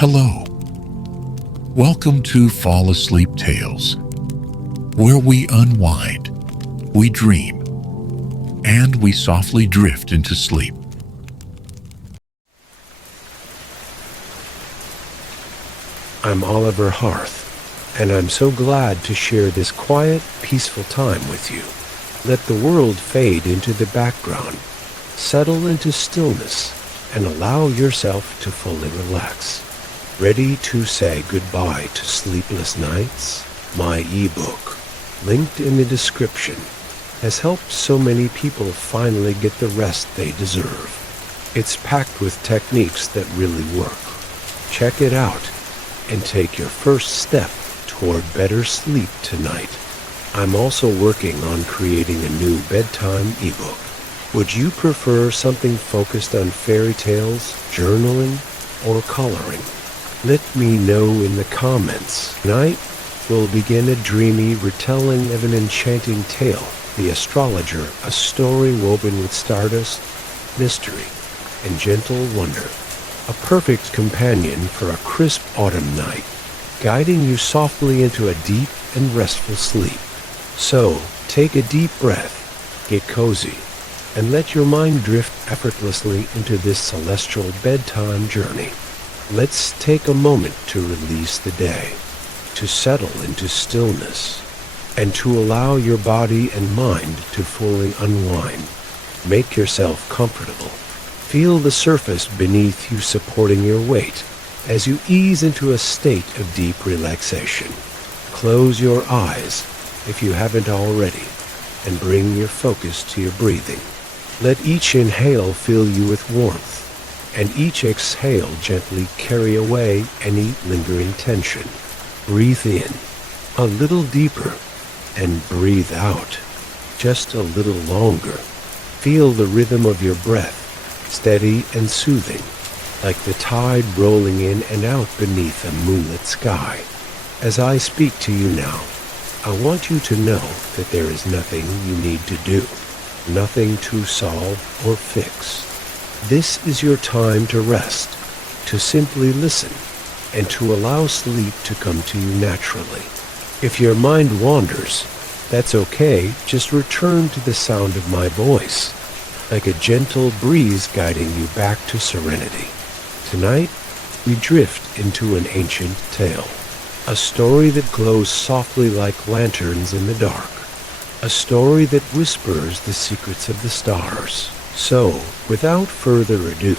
Hello. Welcome to Fall Asleep Tales, where we unwind, we dream, and we softly drift into sleep. I'm Oliver Harth, and I'm so glad to share this quiet, peaceful time with you. Let the world fade into the background, settle into stillness, and allow yourself to fully relax. Ready to say goodbye to sleepless nights? My ebook, linked in the description, has helped so many people finally get the rest they deserve. It's packed with techniques that really work. Check it out and take your first step toward better sleep tonight. I'm also working on creating a new bedtime ebook. Would you prefer something focused on fairy tales, journaling, or coloring? Let me know in the comments. Tonight, we'll begin a dreamy retelling of an enchanting tale, The Astrologer, a story woven with stardust, mystery, and gentle wonder. A perfect companion for a crisp autumn night, guiding you softly into a deep and restful sleep. So, take a deep breath, get cozy, and let your mind drift effortlessly into this celestial bedtime journey. Let's take a moment to release the day, to settle into stillness, and to allow your body and mind to fully unwind. Make yourself comfortable. Feel the surface beneath you supporting your weight as you ease into a state of deep relaxation. Close your eyes if you haven't already, and bring your focus to your breathing. Let each inhale fill you with warmth, and each exhale gently carry away any lingering tension. Breathe in a little deeper, and breathe out just a little longer. Feel the rhythm of your breath, steady and soothing, like the tide rolling in and out beneath a moonlit sky. As I speak to you now, I want you to know that there is nothing you need to do, nothing to solve or fix. This is your time to rest, to simply listen, and to allow sleep to come to you naturally. If your mind wanders, that's okay. Just return to the sound of my voice, like a gentle breeze guiding you back to serenity. Tonight, we drift into an ancient tale, a story that glows softly like lanterns in the dark, a story that whispers the secrets of the stars. So, without further ado,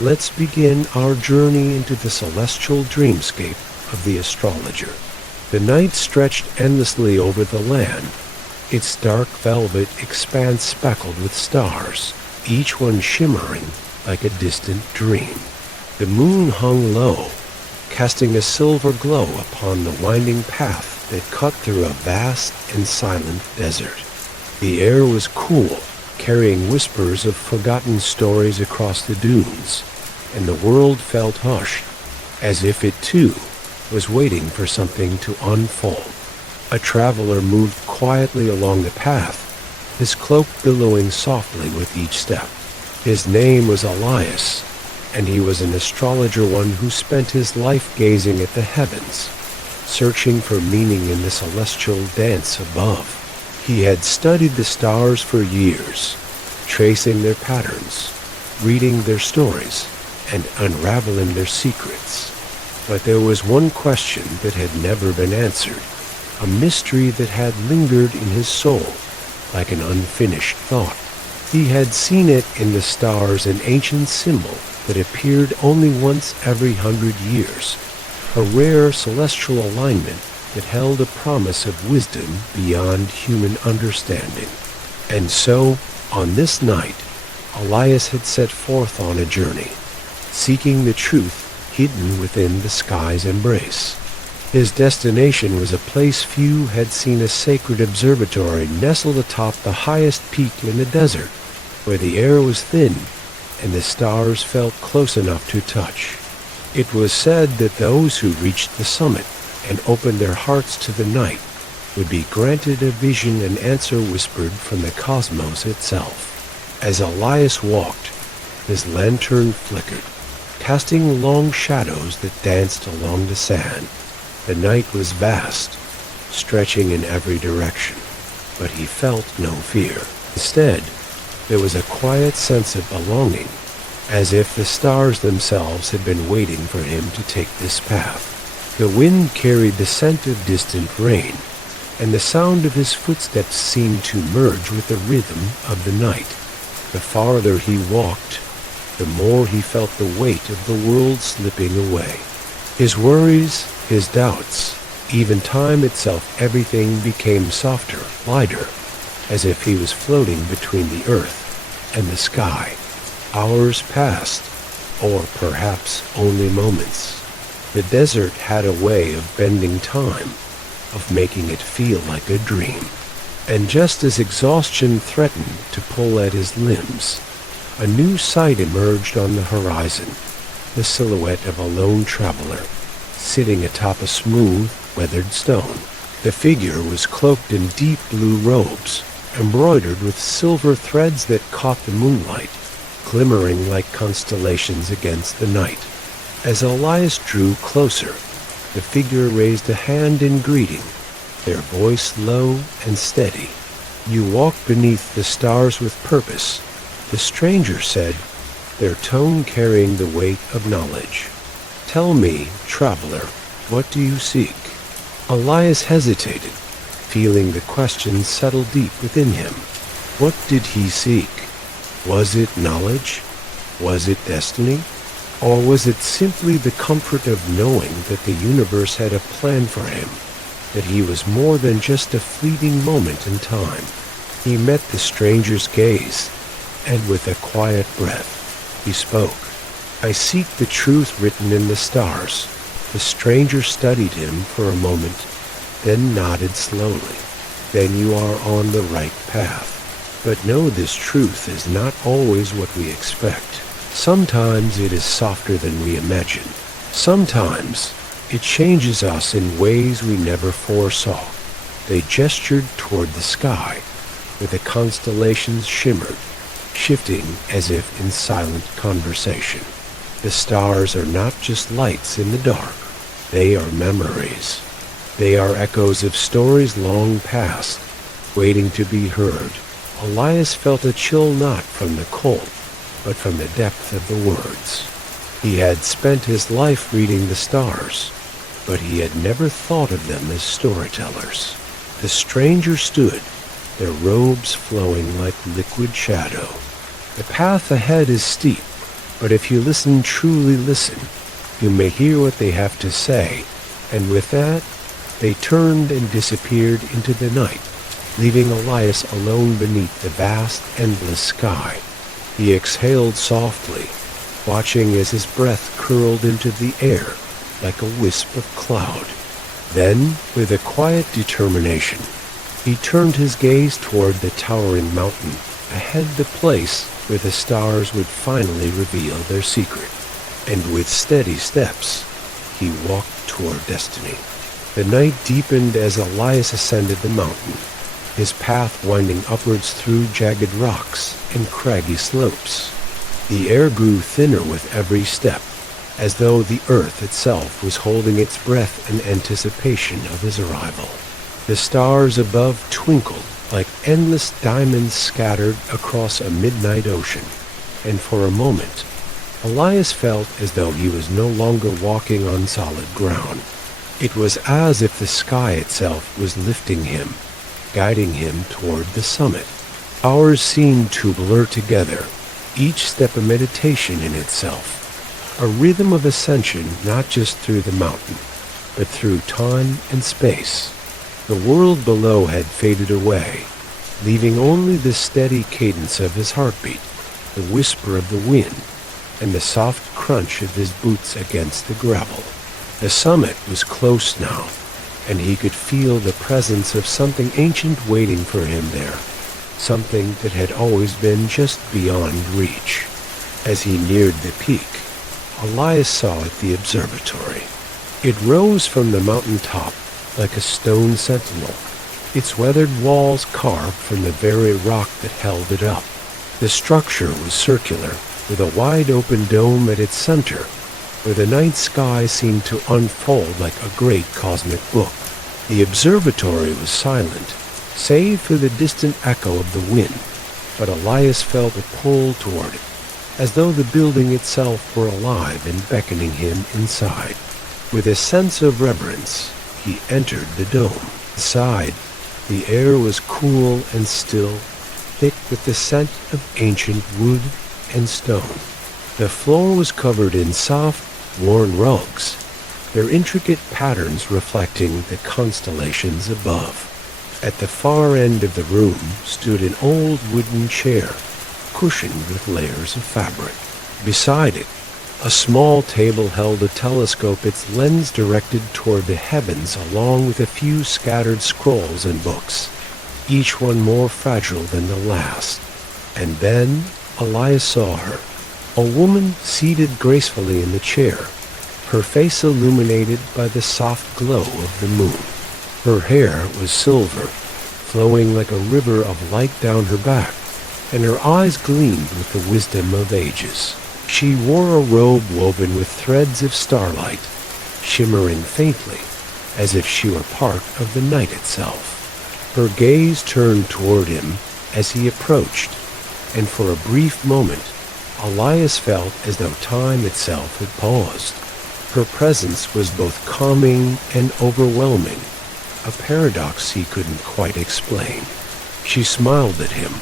let's begin our journey into the celestial dreamscape of the Astrologer. The night stretched endlessly over the land, its dark velvet expanse speckled with stars, each one shimmering like a distant dream. The moon hung low, casting a silver glow upon the winding path that cut through a vast and silent desert. The air was cool, carrying whispers of forgotten stories across the dunes, and the world felt hushed, as if it too was waiting for something to unfold. A traveler moved quietly along the path, his cloak billowing softly with each step. His name was Elias, and he was an astrologer, one who spent his life gazing at the heavens, searching for meaning in the celestial dance above. He had studied the stars for years, tracing their patterns, reading their stories, and unraveling their secrets. But there was one question that had never been answered, a mystery that had lingered in his soul like an unfinished thought. He had seen it in the stars, an ancient symbol that appeared only once every 100 years, a rare celestial alignment that held a promise of wisdom beyond human understanding. And so, on this night, Elias had set forth on a journey, seeking the truth hidden within the sky's embrace. His destination was a place few had seen, a sacred observatory nestled atop the highest peak in the desert, where the air was thin and the stars felt close enough to touch. It was said that those who reached the summit and opened their hearts to the night would be granted a vision, an answer whispered from the cosmos itself. As Elias walked, his lantern flickered, casting long shadows that danced along the sand. The night was vast, stretching in every direction, but he felt no fear. Instead, there was a quiet sense of belonging, as if the stars themselves had been waiting for him to take this path. The wind carried the scent of distant rain, and the sound of his footsteps seemed to merge with the rhythm of the night. The farther he walked, the more he felt the weight of the world slipping away. His worries, his doubts, even time itself, everything became softer, lighter, as if he was floating between the earth and the sky. Hours passed, or perhaps only moments. The desert had a way of bending time, of making it feel like a dream. And just as exhaustion threatened to pull at his limbs, a new sight emerged on the horizon, the silhouette of a lone traveler, sitting atop a smooth, weathered stone. The figure was cloaked in deep blue robes, embroidered with silver threads that caught the moonlight, glimmering like constellations against the night. As Elias drew closer, the figure raised a hand in greeting, their voice low and steady. "You walk beneath the stars with purpose," the stranger said, their tone carrying the weight of knowledge. "Tell me, traveler, what do you seek?" Elias hesitated, feeling the question settle deep within him. What did he seek? Was it knowledge? Was it destiny? Or was it simply the comfort of knowing that the universe had a plan for him, that he was more than just a fleeting moment in time? He met the stranger's gaze, and with a quiet breath, he spoke. "I seek the truth written in the stars." The stranger studied him for a moment, then nodded slowly. "Then you are on the right path. But know this truth is not always what we expect. Sometimes it is softer than we imagine. Sometimes it changes us in ways we never foresaw." They gestured toward the sky, where the constellations shimmered, shifting as if in silent conversation. The stars are not just lights in the dark. They are memories. They are echoes of stories long past, waiting to be heard. Elias felt a chill not from the cold, but from the depth of the words. He had spent his life reading the stars, but he had never thought of them as storytellers. The stranger stood, their robes flowing like liquid shadow. "The path ahead is steep, but if you truly listen, you may hear what they have to say." And with that, they turned and disappeared into the night, leaving Elias alone beneath the vast, endless sky. He exhaled softly, watching as his breath curled into the air like a wisp of cloud. Then, with a quiet determination, he turned his gaze toward the towering mountain ahead, the place where the stars would finally reveal their secret. And with steady steps, he walked toward destiny. The night deepened as Elias ascended the mountain, his path winding upwards through jagged rocks and craggy slopes. The air grew thinner with every step, as though the earth itself was holding its breath in anticipation of his arrival. The stars above twinkled like endless diamonds scattered across a midnight ocean, and for a moment, Elias felt as though he was no longer walking on solid ground. It was as if the sky itself was lifting him, guiding him toward the summit. Hours seemed to blur together, each step a meditation in itself, a rhythm of ascension not just through the mountain, but through time and space. The world below had faded away, leaving only the steady cadence of his heartbeat, the whisper of the wind, and the soft crunch of his boots against the gravel. The summit was close now, and he could feel the presence of something ancient waiting for him there, something that had always been just beyond reach. As he neared the peak, Elias saw it, the observatory. It rose from the mountain top like a stone sentinel, its weathered walls carved from the very rock that held it up. The structure was circular, with a wide-open dome at its center, where the night sky seemed to unfold like a great cosmic book. The observatory was silent, save for the distant echo of the wind, but Elias felt a pull toward it, as though the building itself were alive and beckoning him inside. With a sense of reverence, he entered the dome. Inside, the air was cool and still, thick with the scent of ancient wood and stone. The floor was covered in soft, worn rugs, their intricate patterns reflecting the constellations above. At the far end of the room stood an old wooden chair, cushioned with layers of fabric. Beside it, a small table held a telescope, its lens directed toward the heavens, along with a few scattered scrolls and books, each one more fragile than the last. And then Elias saw her, a woman seated gracefully in the chair, her face illuminated by the soft glow of the moon. Her hair was silver, flowing like a river of light down her back, and her eyes gleamed with the wisdom of ages. She wore a robe woven with threads of starlight, shimmering faintly, as if she were part of the night itself. Her gaze turned toward him as he approached, and for a brief moment, Elias felt as though time itself had paused. Her presence was both calming and overwhelming, a paradox he couldn't quite explain. She smiled at him,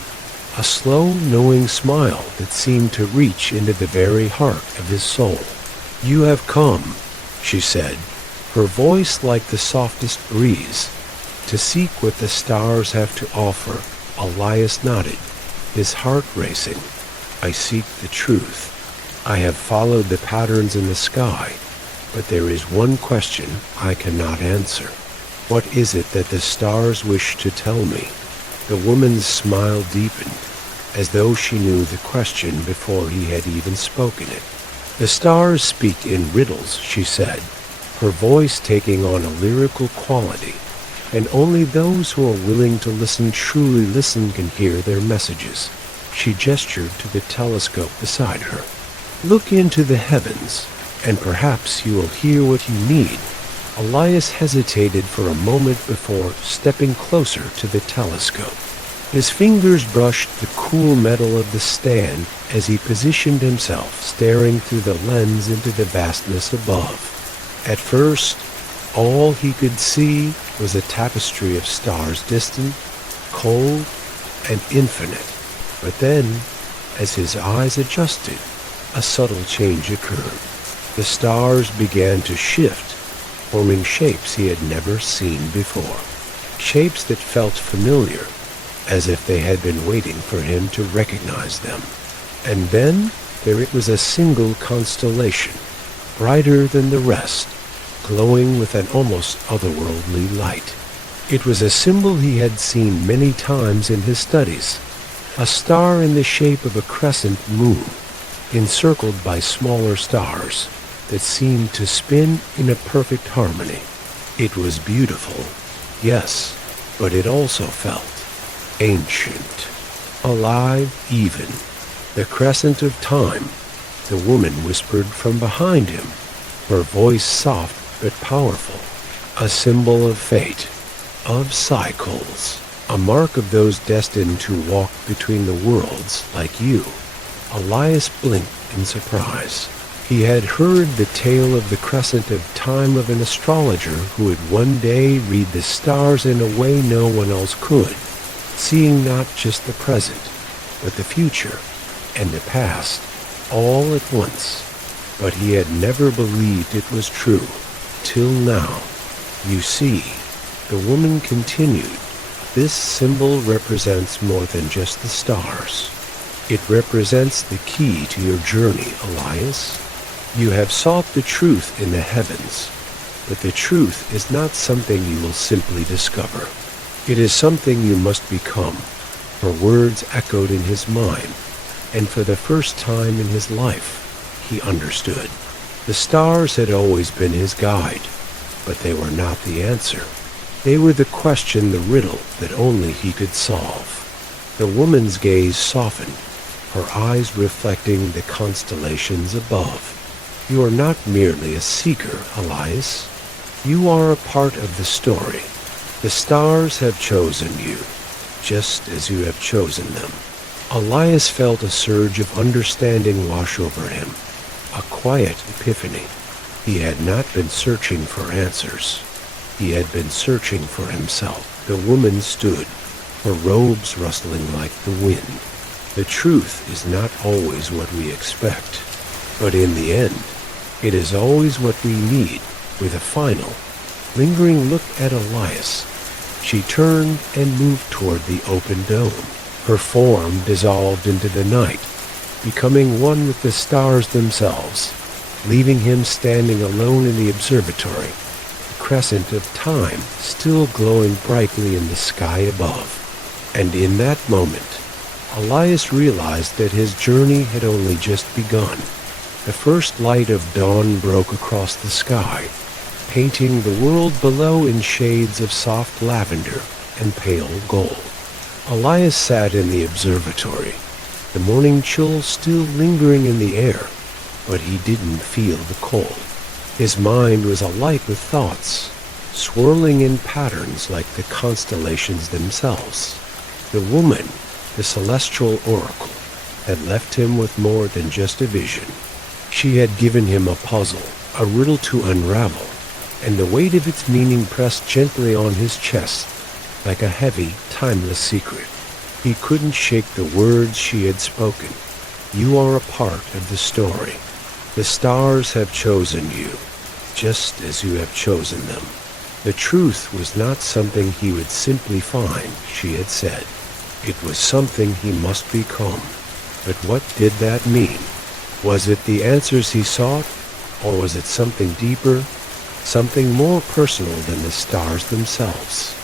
a slow, knowing smile that seemed to reach into the very heart of his soul. "You have come," she said, her voice like the softest breeze, "to seek what the stars have to offer." Elias nodded, his heart racing. "I seek the truth. I have followed the patterns in the sky, but there is one question I cannot answer. What is it that the stars wish to tell me?" The woman's smile deepened, as though she knew the question before he had even spoken it. "The stars speak in riddles," she said, her voice taking on a lyrical quality, "and only those who are willing to listen truly listen can hear their messages." She gestured to the telescope beside her. "Look into the heavens, and perhaps you will hear what you need." Elias hesitated for a moment before stepping closer to the telescope. His fingers brushed the cool metal of the stand as he positioned himself, staring through the lens into the vastness above. At first, all he could see was a tapestry of stars, distant, cold, and infinite. But then, as his eyes adjusted, a subtle change occurred. The stars began to shift, forming shapes he had never seen before. Shapes that felt familiar, as if they had been waiting for him to recognize them. And then there it was, a single constellation, brighter than the rest, glowing with an almost otherworldly light. It was a symbol he had seen many times in his studies, a star in the shape of a crescent moon, encircled by smaller stars that seemed to spin in a perfect harmony. It was beautiful, yes, but it also felt ancient, alive even. "The crescent of time," the woman whispered from behind him, her voice soft but powerful. "A symbol of fate, of cycles, a mark of those destined to walk between the worlds like you." Elias blinked in surprise. He had heard the tale of the crescent of time of an astrologer who would one day read the stars in a way no one else could, seeing not just the present, but the future and the past, all at once. But he had never believed it was true, till now. "You see," the woman continued, "this symbol represents more than just the stars. It represents the key to your journey, Elias. You have sought the truth in the heavens, but the truth is not something you will simply discover. It is something you must become." Her words echoed in his mind, and for the first time in his life, he understood. The stars had always been his guide, but they were not the answer. They were the question, the riddle that only he could solve. The woman's gaze softened, her eyes reflecting the constellations above. You are not merely a seeker, Elias. You are a part of the story. The stars have chosen you, just as you have chosen them. Elias felt a surge of understanding wash over him, a quiet epiphany. He had not been searching for answers. He had been searching for himself. The woman stood, her robes rustling like the wind. The truth is not always what we expect, but in the end, it is always what we need. With a final, lingering look at Elias, she turned and moved toward the open dome. Her form dissolved into the night, becoming one with the stars themselves, leaving him standing alone in the observatory, the crescent of time still glowing brightly in the sky above. And in that moment, Elias realized that his journey had only just begun. The first light of dawn broke across the sky, painting the world below in shades of soft lavender and pale gold. Elias sat in the observatory, the morning chill still lingering in the air, but he didn't feel the cold. His mind was alight with thoughts, swirling in patterns like the constellations themselves. The woman, the celestial oracle, had left him with more than just a vision. She had given him a puzzle, a riddle to unravel, and the weight of its meaning pressed gently on his chest like a heavy, timeless secret. He couldn't shake the words she had spoken. You are a part of the story. The stars have chosen you, just as you have chosen them. The truth was not something he would simply find, she had said. It was something he must become. But what did that mean? Was it the answers he sought, or was it something deeper, something more personal than the stars themselves?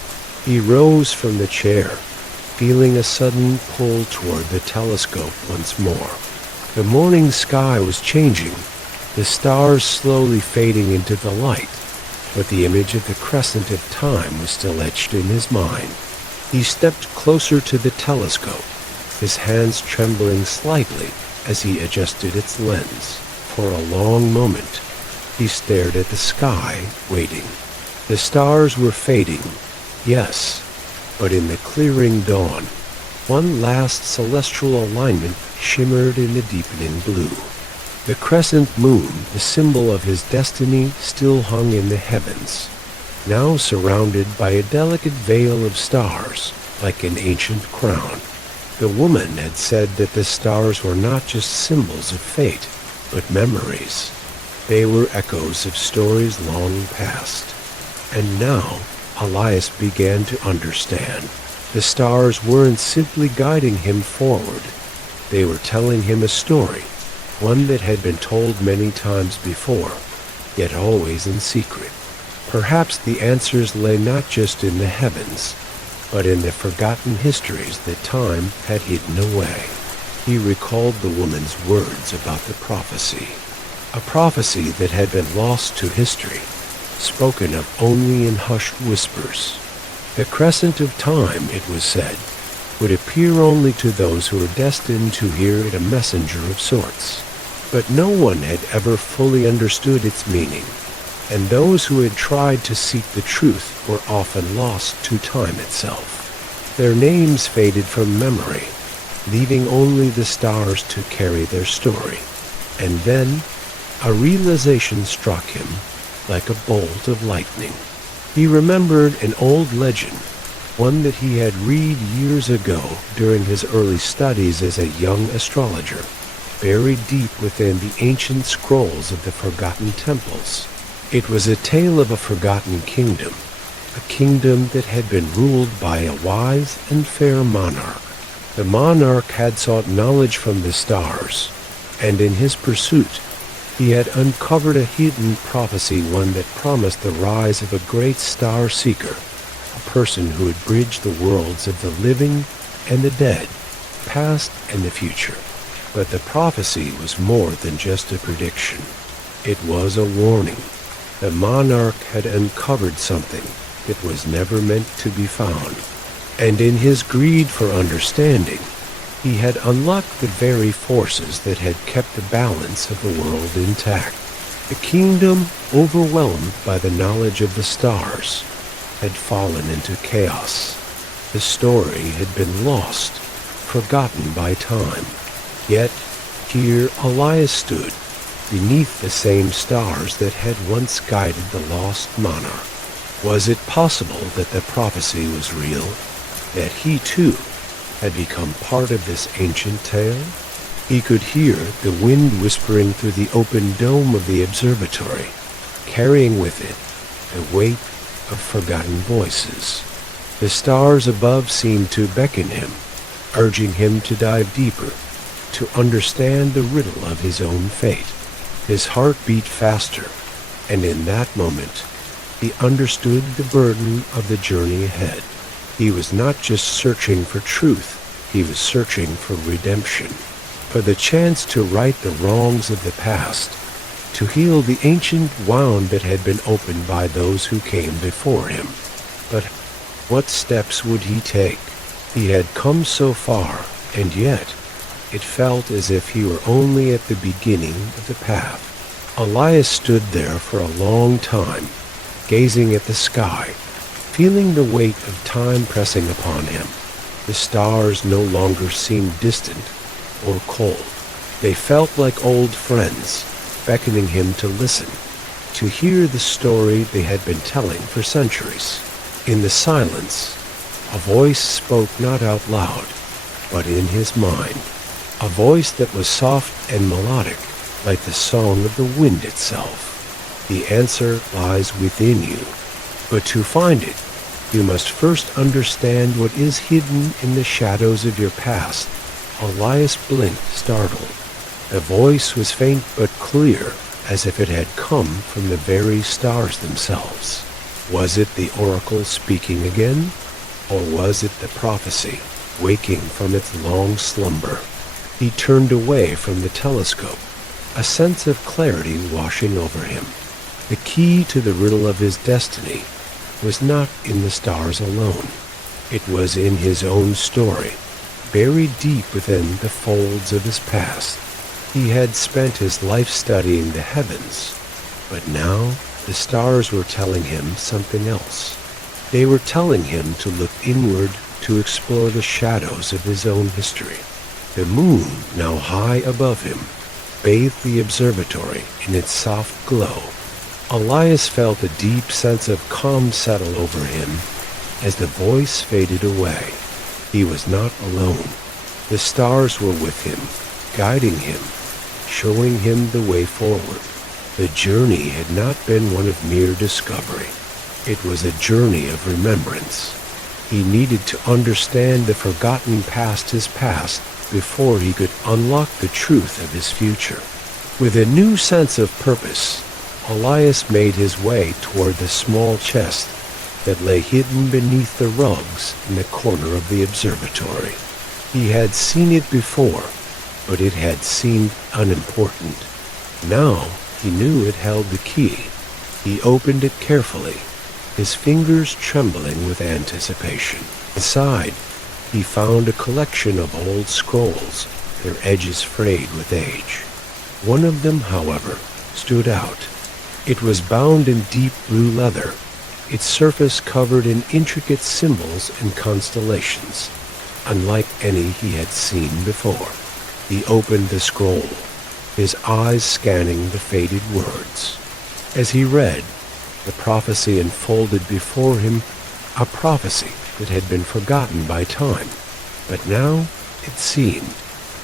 He rose from the chair, feeling a sudden pull toward the telescope once more. The morning sky was changing, the stars slowly fading into the light, but the image of the crescent of time was still etched in his mind. He stepped closer to the telescope, his hands trembling slightly as he adjusted its lens. For a long moment, he stared at the sky, waiting. The stars were fading, yes, but in the clearing dawn, one last celestial alignment shimmered in the deepening blue. The crescent moon, the symbol of his destiny, still hung in the heavens, now surrounded by a delicate veil of stars, like an ancient crown. The woman had said that the stars were not just symbols of fate, but memories. They were echoes of stories long past. And now, Elias began to understand. The stars weren't simply guiding him forward. They were telling him a story, one that had been told many times before, yet always in secret. Perhaps the answers lay not just in the heavens, but in the forgotten histories that time had hidden away. He recalled the woman's words about the prophecy, a prophecy that had been lost to history, spoken of only in hushed whispers. The crescent of time, it was said, would appear only to those who were destined to hear it, a messenger of sorts. But no one had ever fully understood its meaning, and those who had tried to seek the truth were often lost to time itself. Their names faded from memory, leaving only the stars to carry their story. And then a realization struck him like a bolt of lightning. He remembered an old legend, one that he had read years ago during his early studies as a young astrologer, buried deep within the ancient scrolls of the forgotten temples. It was a tale of a forgotten kingdom, a kingdom that had been ruled by a wise and fair monarch. The monarch had sought knowledge from the stars, and in his pursuit, he had uncovered a hidden prophecy, one that promised the rise of a great star seeker, a person who would bridge the worlds of the living and the dead, past and the future. But the prophecy was more than just a prediction. It was a warning. The monarch had uncovered something that was never meant to be found, and in his greed for understanding, he had unlocked the very forces that had kept the balance of the world intact. The kingdom, overwhelmed by the knowledge of the stars, had fallen into chaos. The story had been lost, forgotten by time. Yet here Elias stood, beneath the same stars that had once guided the lost monarch. Was it possible that the prophecy was real, that he too had become part of this ancient tale? He could hear the wind whispering through the open dome of the observatory, carrying with it the weight of forgotten voices. The stars above seemed to beckon him, urging him to dive deeper, to understand the riddle of his own fate. His heart beat faster, and in that moment, he understood the burden of the journey ahead. He was not just searching for truth, he was searching for redemption, for the chance to right the wrongs of the past, to heal the ancient wound that had been opened by those who came before him. But what steps would he take? He had come so far, and yet it felt as if he were only at the beginning of the path. Elias stood there for a long time, gazing at the sky, feeling the weight of time pressing upon him. The stars no longer seemed distant or cold. They felt like old friends, beckoning him to listen, to hear the story they had been telling for centuries. In the silence, a voice spoke not out loud, but in his mind, a voice that was soft and melodic, like the song of the wind itself. The answer lies within you, but to find it, you must first understand what is hidden in the shadows of your past. Elias blinked, startled. The voice was faint but clear, as if it had come from the very stars themselves. Was it the oracle speaking again, or was it the prophecy, waking from its long slumber? He turned away from the telescope, a sense of clarity washing over him. The key to the riddle of his destiny was not in the stars alone. It was in his own story, buried deep within the folds of his past. He had spent his life studying the heavens, but now the stars were telling him something else. They were telling him to look inward to explore the shadows of his own history. The moon, now high above him, bathed the observatory in its soft glow. Elias felt a deep sense of calm settle over him as the voice faded away. He was not alone. The stars were with him, guiding him, showing him the way forward. The journey had not been one of mere discovery. It was a journey of remembrance. He needed to understand the forgotten past his past before he could unlock the truth of his future. With a new sense of purpose, Elias made his way toward the small chest that lay hidden beneath the rugs in the corner of the observatory. He had seen it before, but it had seemed unimportant. Now he knew it held the key. He opened it carefully, his fingers trembling with anticipation. Inside, he found a collection of old scrolls, their edges frayed with age. One of them, however, stood out. It was bound in deep blue leather, its surface covered in intricate symbols and constellations, unlike any he had seen before. He opened the scroll, his eyes scanning the faded words. As he read, the prophecy unfolded before him, a prophecy that had been forgotten by time, but now, it seemed,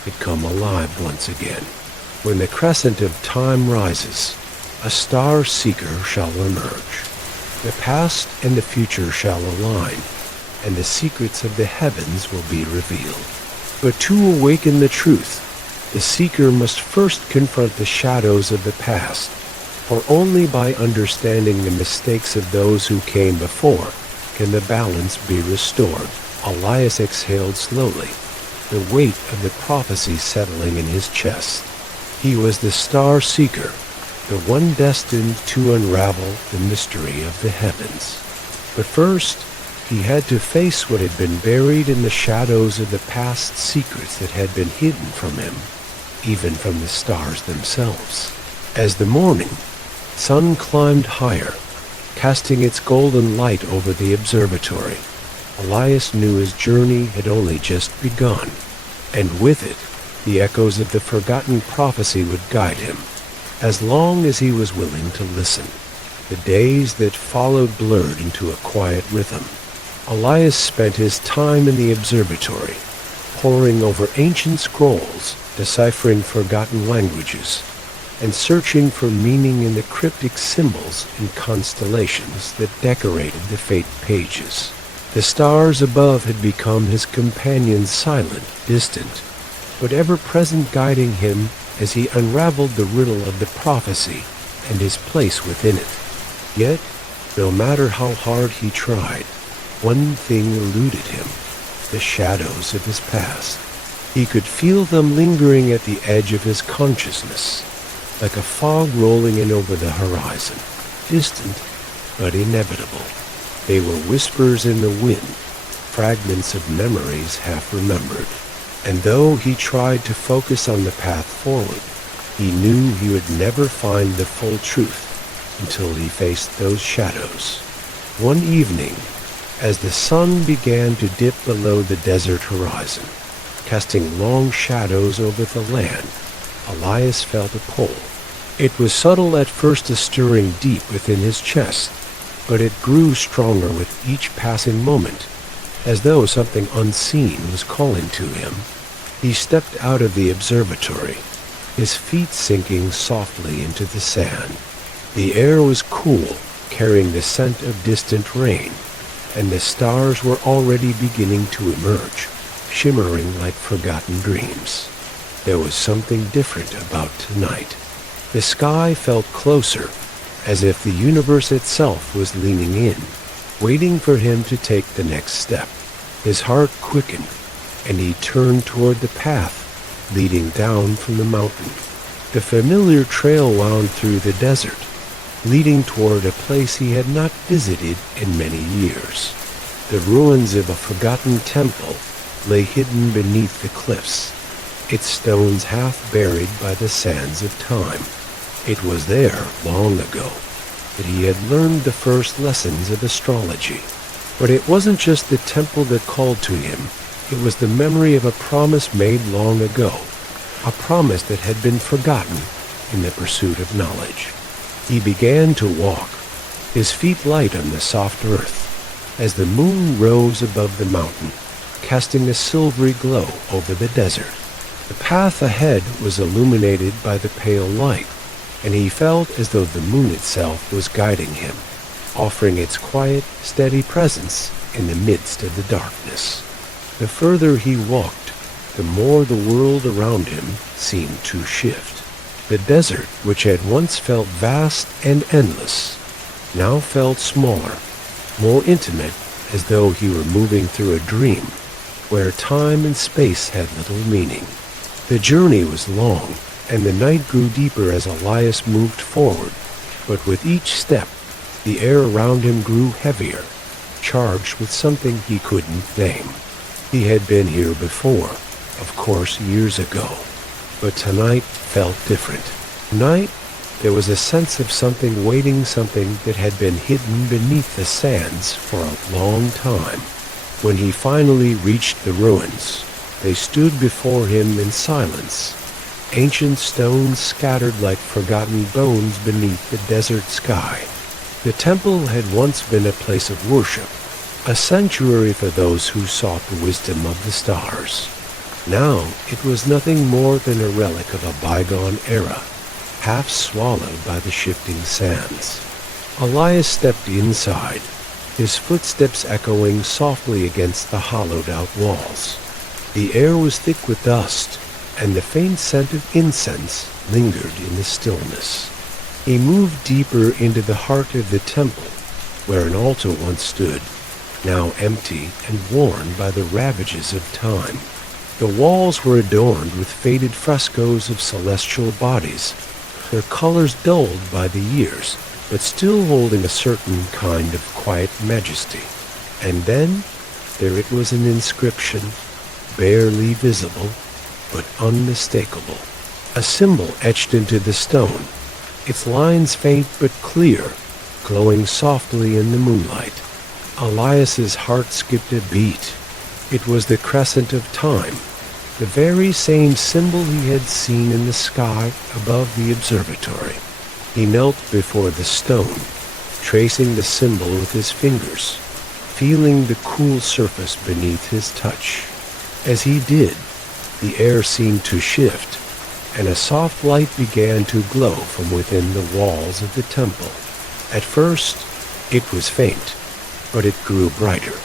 had come alive once again. When the crescent of time rises, a star seeker shall emerge. The past and the future shall align, and the secrets of the heavens will be revealed. But to awaken the truth, the seeker must first confront the shadows of the past, for only by understanding the mistakes of those who came before can the balance be restored. Elias exhaled slowly, the weight of the prophecy settling in his chest. He was the star seeker, the one destined to unravel the mystery of the heavens. But first, he had to face what had been buried in the shadows of the past, secrets that had been hidden from him, even from the stars themselves. As the morning, sun climbed higher, casting its golden light over the observatory. Elias knew his journey had only just begun, and with it, the echoes of the forgotten prophecy would guide him, as long as he was willing to listen. The days that followed blurred into a quiet rhythm. Elias spent his time in the observatory, poring over ancient scrolls, deciphering forgotten languages, and searching for meaning in the cryptic symbols and constellations that decorated the fate pages. The stars above had become his companions, silent, distant, but ever-present, guiding him as he unraveled the riddle of the prophecy and his place within it. Yet, no matter how hard he tried, one thing eluded him: the shadows of his past. He could feel them lingering at the edge of his consciousness, like a fog rolling in over the horizon, distant but inevitable. They were whispers in the wind, fragments of memories half remembered. And though he tried to focus on the path forward, he knew he would never find the full truth until he faced those shadows. One evening, as the sun began to dip below the desert horizon, casting long shadows over the land, Elias felt a pull. It was subtle at first, a stirring deep within his chest, but it grew stronger with each passing moment, as though something unseen was calling to him. He stepped out of the observatory, his feet sinking softly into the sand. The air was cool, carrying the scent of distant rain, and the stars were already beginning to emerge, shimmering like forgotten dreams. There was something different about tonight. The sky felt closer, as if the universe itself was leaning in, waiting for him to take the next step. His heart quickened, and he turned toward the path leading down from the mountain. The familiar trail wound through the desert, leading toward a place he had not visited in many years. The ruins of a forgotten temple lay hidden beneath the cliffs, its stones half buried by the sands of time. It was there long ago that he had learned the first lessons of astrology. But it wasn't just the temple that called to him. It was the memory of a promise made long ago, a promise that had been forgotten in the pursuit of knowledge. He began to walk, his feet light on the soft earth, as the moon rose above the mountain, casting a silvery glow over the desert. The path ahead was illuminated by the pale light, and he felt as though the moon itself was guiding him, offering its quiet, steady presence in the midst of the darkness. The further he walked, the more the world around him seemed to shift. The desert, which had once felt vast and endless, now felt smaller, more intimate, as though he were moving through a dream, where time and space had little meaning. The journey was long, and the night grew deeper as Elias moved forward, but with each step, the air around him grew heavier, charged with something he couldn't name. He had been here before, of course, years ago, but tonight felt different. Tonight, there was a sense of something waiting, something that had been hidden beneath the sands for a long time. When he finally reached the ruins, they stood before him in silence, ancient stones scattered like forgotten bones beneath the desert sky. The temple had once been a place of worship, a sanctuary for those who sought the wisdom of the stars. Now it was nothing more than a relic of a bygone era, half swallowed by the shifting sands. Elias stepped inside, his footsteps echoing softly against the hollowed-out walls. The air was thick with dust, and the faint scent of incense lingered in the stillness. He moved deeper into the heart of the temple, where an altar once stood, now empty and worn by the ravages of time. The walls were adorned with faded frescoes of celestial bodies, their colors dulled by the years, but still holding a certain kind of quiet majesty. And then there it was, an inscription, barely visible, but unmistakable. A symbol etched into the stone, its lines faint but clear, glowing softly in the moonlight. Elias's heart skipped a beat. It was the crescent of time, the very same symbol he had seen in the sky above the observatory. He knelt before the stone, tracing the symbol with his fingers, feeling the cool surface beneath his touch. As he did, the air seemed to shift, and a soft light began to glow from within the walls of the temple. At first, it was faint, but it grew brighter,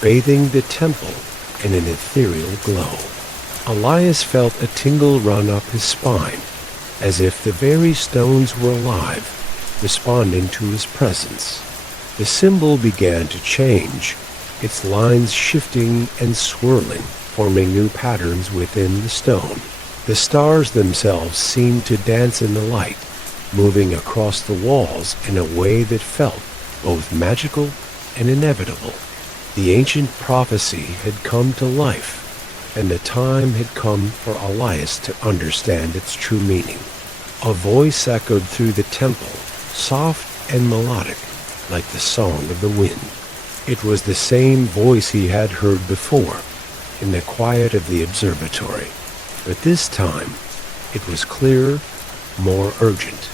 bathing the temple in an ethereal glow. Elias felt a tingle run up his spine, as if the very stones were alive, responding to his presence. The symbol began to change, its lines shifting and swirling, forming new patterns within the stone. The stars themselves seemed to dance in the light, moving across the walls in a way that felt both magical and inevitable. The ancient prophecy had come to life, and the time had come for Elias to understand its true meaning. A voice echoed through the temple, soft and melodic, like the song of the wind. It was the same voice he had heard before, in the quiet of the observatory. But this time, it was clearer, more urgent.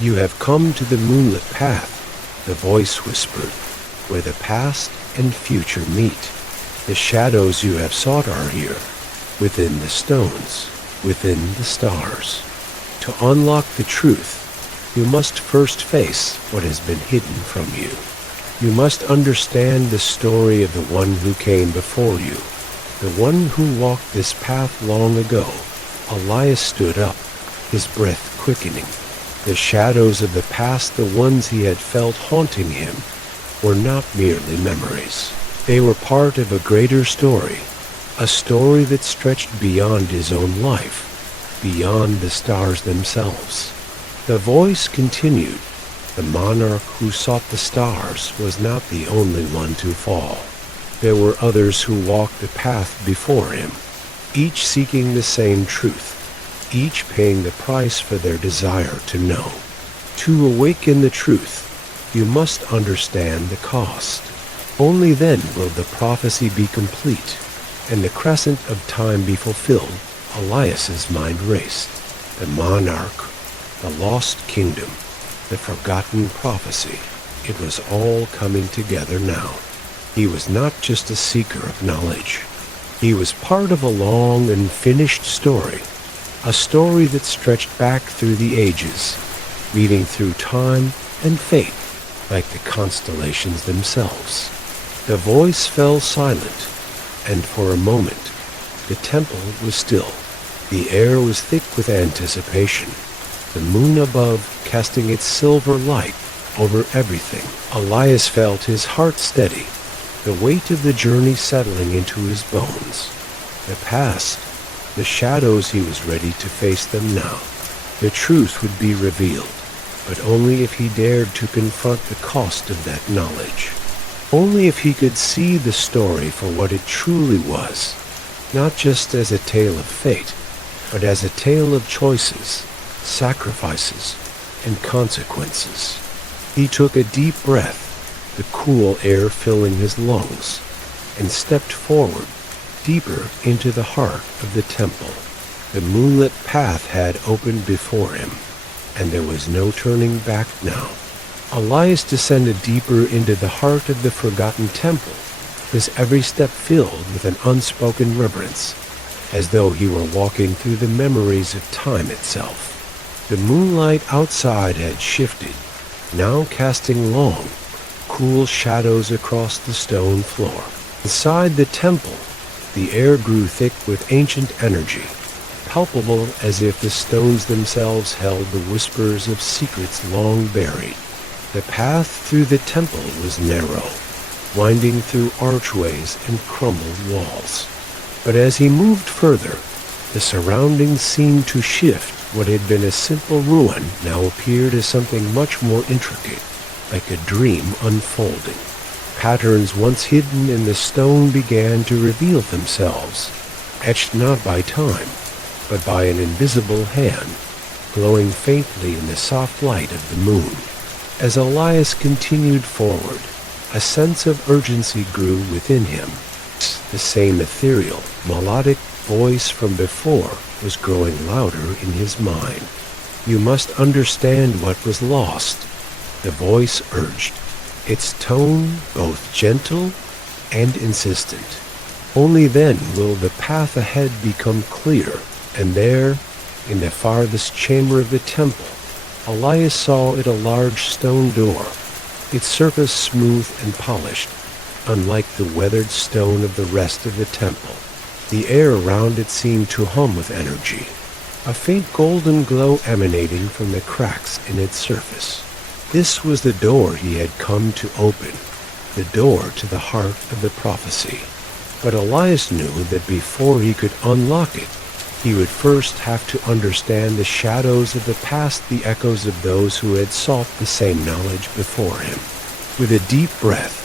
"You have come to the moonlit path," the voice whispered, "where the past and future meet. The shadows you have sought are here, within the stones, within the stars. To unlock the truth, you must first face what has been hidden from you. You must understand the story of the one who came before you, the one who walked this path long ago." Elias stood up, his breath quickening. The shadows of the past, the ones he had felt haunting him, were not merely memories. They were part of a greater story, a story that stretched beyond his own life, beyond the stars themselves. The voice continued. The monarch who sought the stars was not the only one to fall. There were others who walked the path before him, each seeking the same truth, each paying the price for their desire to know. To awaken the truth, you must understand the cost. Only then will the prophecy be complete, and the crescent of time be fulfilled. Elias's mind raced. The monarch, the lost kingdom, the forgotten prophecy. It was all coming together now. He was not just a seeker of knowledge. He was part of a long and finished story, a story that stretched back through the ages, weaving through time and fate like the constellations themselves. The voice fell silent, and for a moment, the temple was still. The air was thick with anticipation, the moon above casting its silver light over everything. Elias felt his heart steady, the weight of the journey settling into his bones. The past, the shadows, he was ready to face them now. The truth would be revealed, but only if he dared to confront the cost of that knowledge. Only if he could see the story for what it truly was, not just as a tale of fate, but as a tale of choices, sacrifices, and consequences. He took a deep breath, the cool air filling his lungs, and stepped forward, deeper into the heart of the temple. The moonlit path had opened before him, and there was no turning back now. Elias descended deeper into the heart of the forgotten temple, his every step filled with an unspoken reverence, as though he were walking through the memories of time itself. The moonlight outside had shifted, now casting long, cool shadows across the stone floor. Inside the temple, the air grew thick with ancient energy, palpable as if the stones themselves held the whispers of secrets long buried. The path through the temple was narrow, winding through archways and crumbled walls. But as he moved further, the surroundings seemed to shift. What had been a simple ruin now appeared as something much more intricate, like a dream unfolding. Patterns once hidden in the stone began to reveal themselves, etched not by time, but by an invisible hand. glowing faintly in the soft light of the moon. As Elias continued forward, a sense of urgency grew within him. The same ethereal, melodic voice from before was growing louder in his mind. "You must understand what was lost," the voice urged, its tone both gentle and insistent. "Only then will the path ahead become clear." And there, in the farthest chamber of the temple, Elias saw it a large stone door, its surface smooth and polished, unlike the weathered stone of the rest of the temple. The air around it seemed to hum with energy, a faint golden glow emanating from the cracks in its surface. This was the door he had come to open, the door to the heart of the prophecy. But Elias knew that before he could unlock it, he would first have to understand the shadows of the past, the echoes of those who had sought the same knowledge before him. With a deep breath,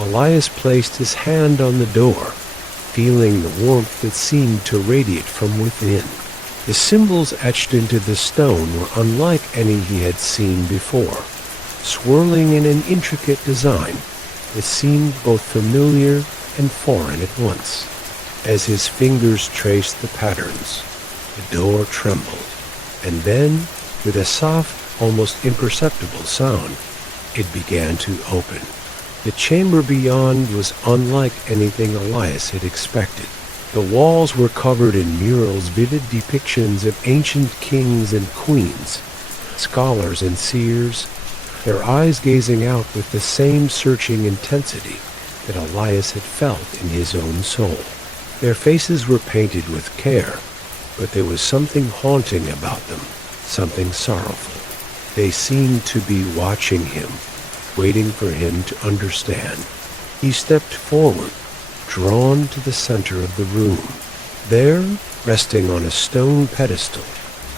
Elias placed his hand on the door, feeling the warmth that seemed to radiate from within. The symbols etched into the stone were unlike any he had seen before, swirling in an intricate design that seemed both familiar and foreign at once. As his fingers traced the patterns, the door trembled, and then, with a soft, almost imperceptible sound, it began to open. The chamber beyond was unlike anything Elias had expected. The walls were covered in murals, vivid depictions of ancient kings and queens, scholars and seers, their eyes gazing out with the same searching intensity that Elias had felt in his own soul. Their faces were painted with care, but there was something haunting about them, something sorrowful. They seemed to be watching him, waiting for him to understand. He stepped forward, drawn to the center of the room. There, resting on a stone pedestal,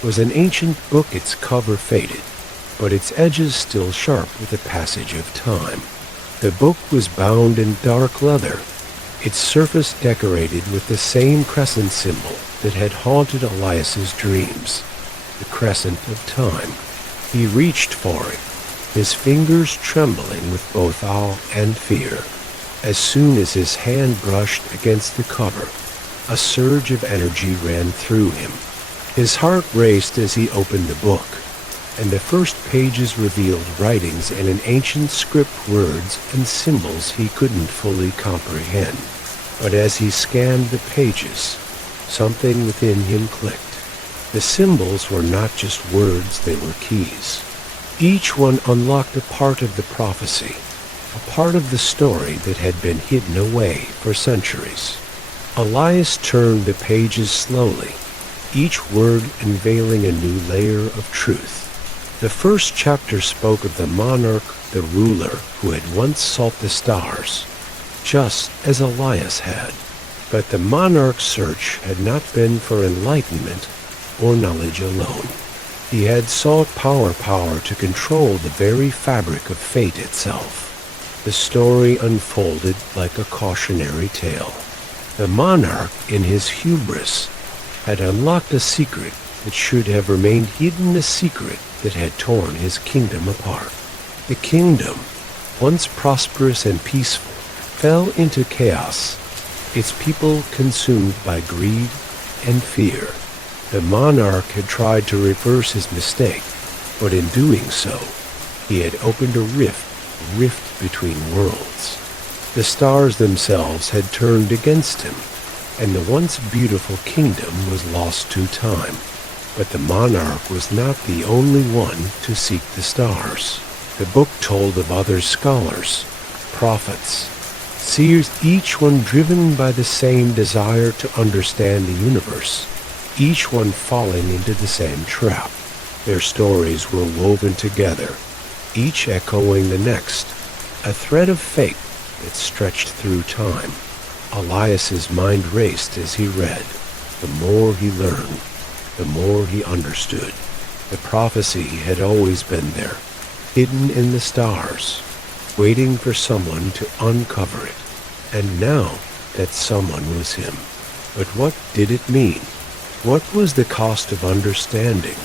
was an ancient book, its cover faded, but its edges still sharp with the passage of time. The book was bound in dark leather, its surface decorated with the same crescent symbol that had haunted Elias's dreams, the crescent of time. He reached for it, his fingers trembling with both awe and fear. As soon as his hand brushed against the cover, a surge of energy ran through him. His heart raced as he opened the book, and the first pages revealed writings in an ancient script, words and symbols he couldn't fully comprehend. But as he scanned the pages, something within him clicked. The symbols were not just words, they were keys. Each one unlocked a part of the prophecy, a part of the story that had been hidden away for centuries. Elias turned the pages slowly, each word unveiling a new layer of truth. The first chapter spoke of the monarch, the ruler, who had once sought the stars, just as Elias had. But the monarch's search had not been for enlightenment or knowledge alone. He had sought power to control the very fabric of fate itself. The story unfolded like a cautionary tale. The monarch, in his hubris, had unlocked a secret that should have remained hidden, a secret that had torn his kingdom apart. The kingdom, once prosperous and peaceful, fell into chaos, its people consumed by greed and fear. The monarch had tried to reverse his mistake, but in doing so, he had opened a rift between worlds. The stars themselves had turned against him, and the once beautiful kingdom was lost to time. But the monarch was not the only one to seek the stars. The book told of other scholars, prophets, seers, each one driven by the same desire to understand the universe, each one falling into the same trap. Their stories were woven together, each echoing the next, a thread of fate that stretched through time. Elias's mind raced as he read. The more he learned, the more he understood. The prophecy had always been there, hidden in the stars, waiting for someone to uncover it. And now that someone was him. But what did it mean? What was the cost of understanding?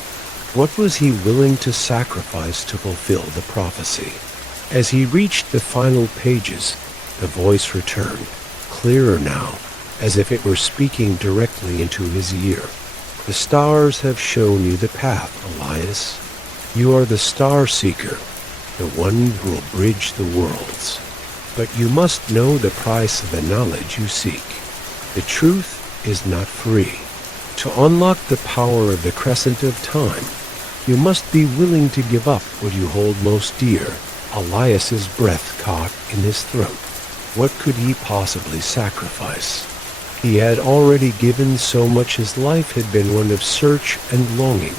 What was he willing to sacrifice to fulfill the prophecy? As he reached the final pages, the voice returned, clearer now, as if it were speaking directly into his ear. The stars have shown you the path, Elias. You are the star seeker, the one who will bridge the worlds. But you must know the price of the knowledge you seek. The truth is not free. To unlock the power of the crescent of time, you must be willing to give up what you hold most dear. Elias's breath caught in his throat. What could he possibly sacrifice? He had already given so much. His life had been one of search and longing,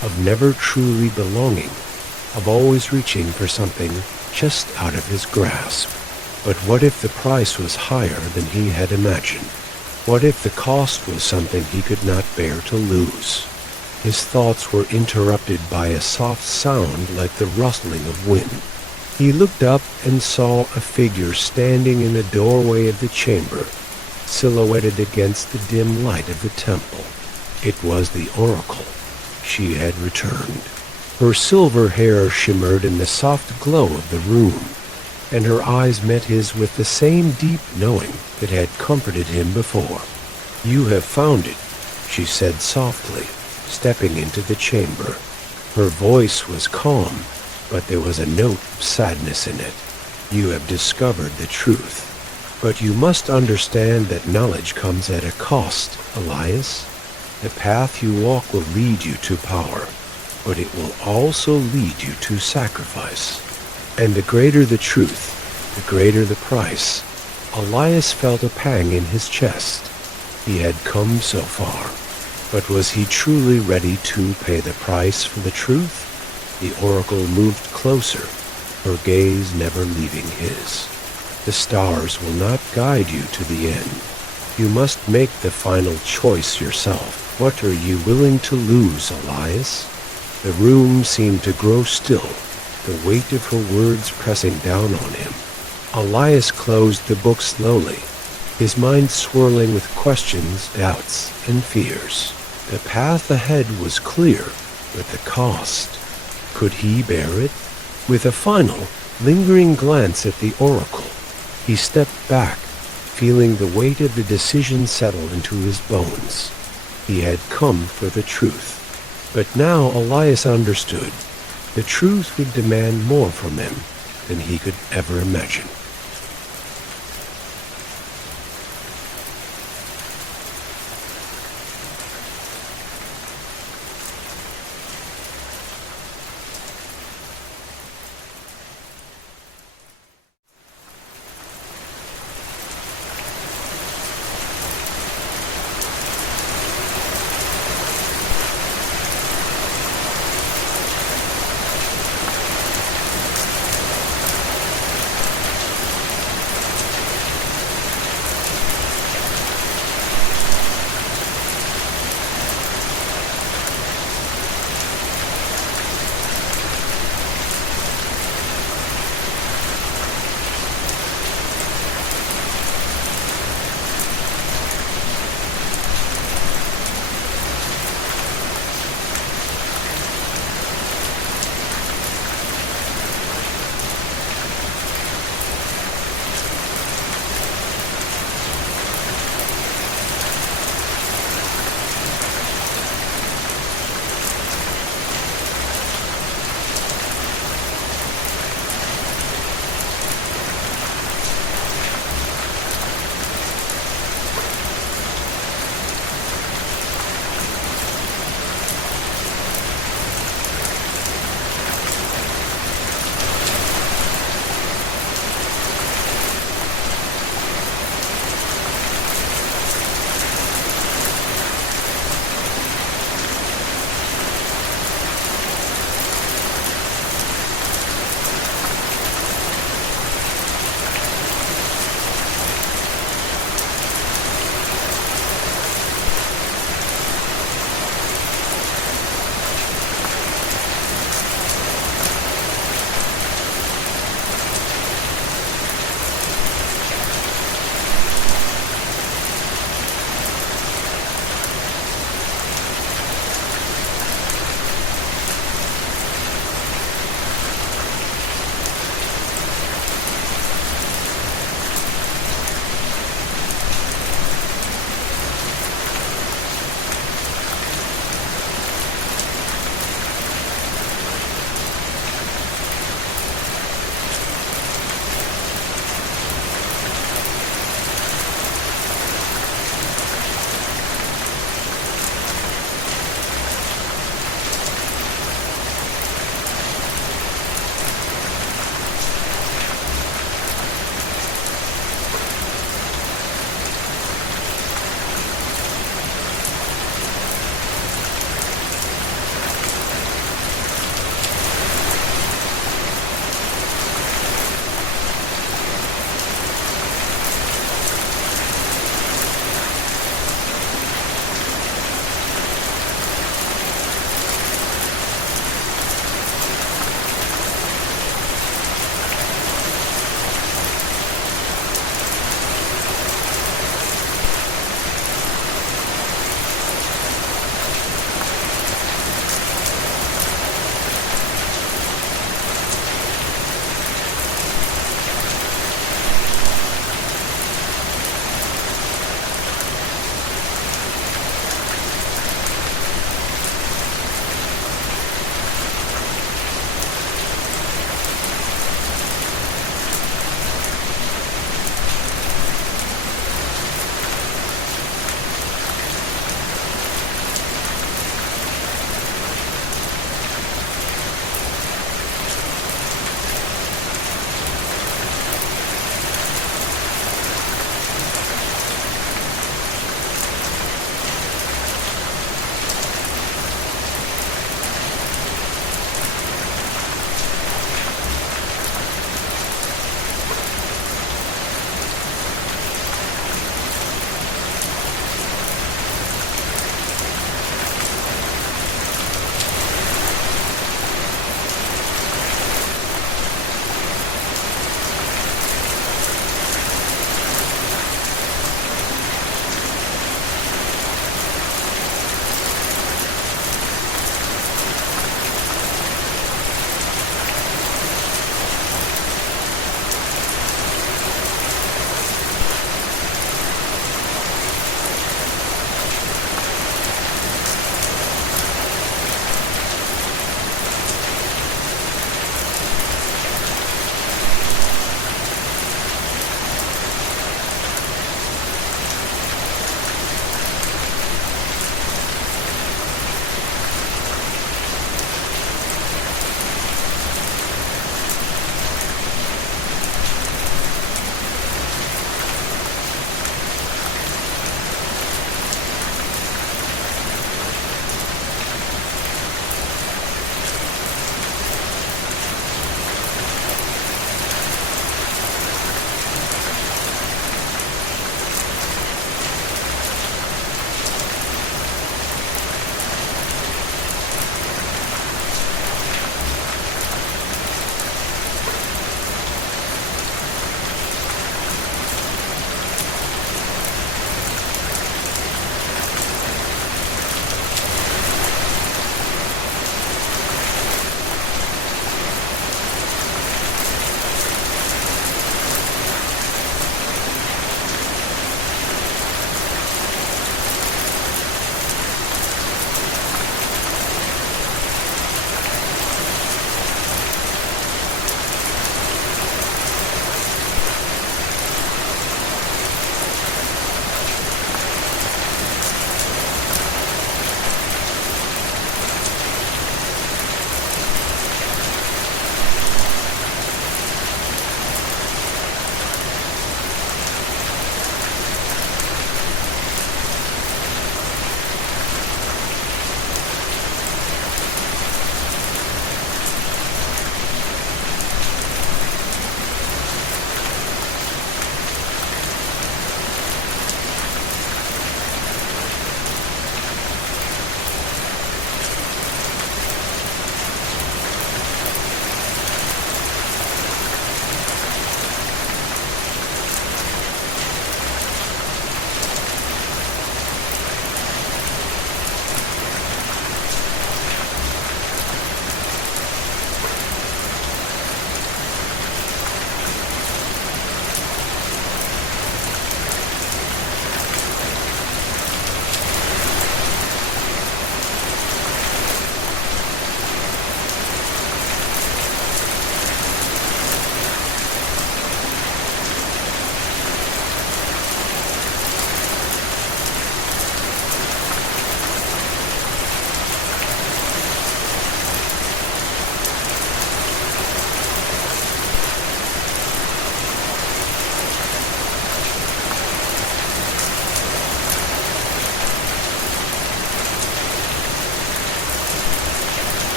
of never truly belonging, of always reaching for something just out of his grasp. But what if the price was higher than he had imagined? What if the cost was something he could not bear to lose? His thoughts were interrupted by a soft sound like the rustling of wind. He looked up and saw a figure standing in the doorway of the chamber, silhouetted against the dim light of the temple. It was the oracle. She had returned. Her silver hair shimmered in the soft glow of the room, and her eyes met his with the same deep knowing that had comforted him before. "You have found it," she said softly, stepping into the chamber. Her voice was calm, but there was a note of sadness in it. "You have discovered the truth. But you must understand that knowledge comes at a cost, Elias. The path you walk will lead you to power, but it will also lead you to sacrifice. And the greater the truth, the greater the price." Elias felt a pang in his chest. He had come so far, but was he truly ready to pay the price for the truth? The oracle moved closer, her gaze never leaving his. "The stars will not guide you to the end. You must make the final choice yourself. What are you willing to lose, Elias?" The room seemed to grow still, the weight of her words pressing down on him. Elias closed the book slowly, his mind swirling with questions, doubts, and fears. The path ahead was clear, but the cost. Could he bear it? With a final, lingering glance at the oracle, he stepped back, feeling the weight of the decision settle into his bones. He had come for the truth. But now Elias understood. The truth would demand more from him than he could ever imagine.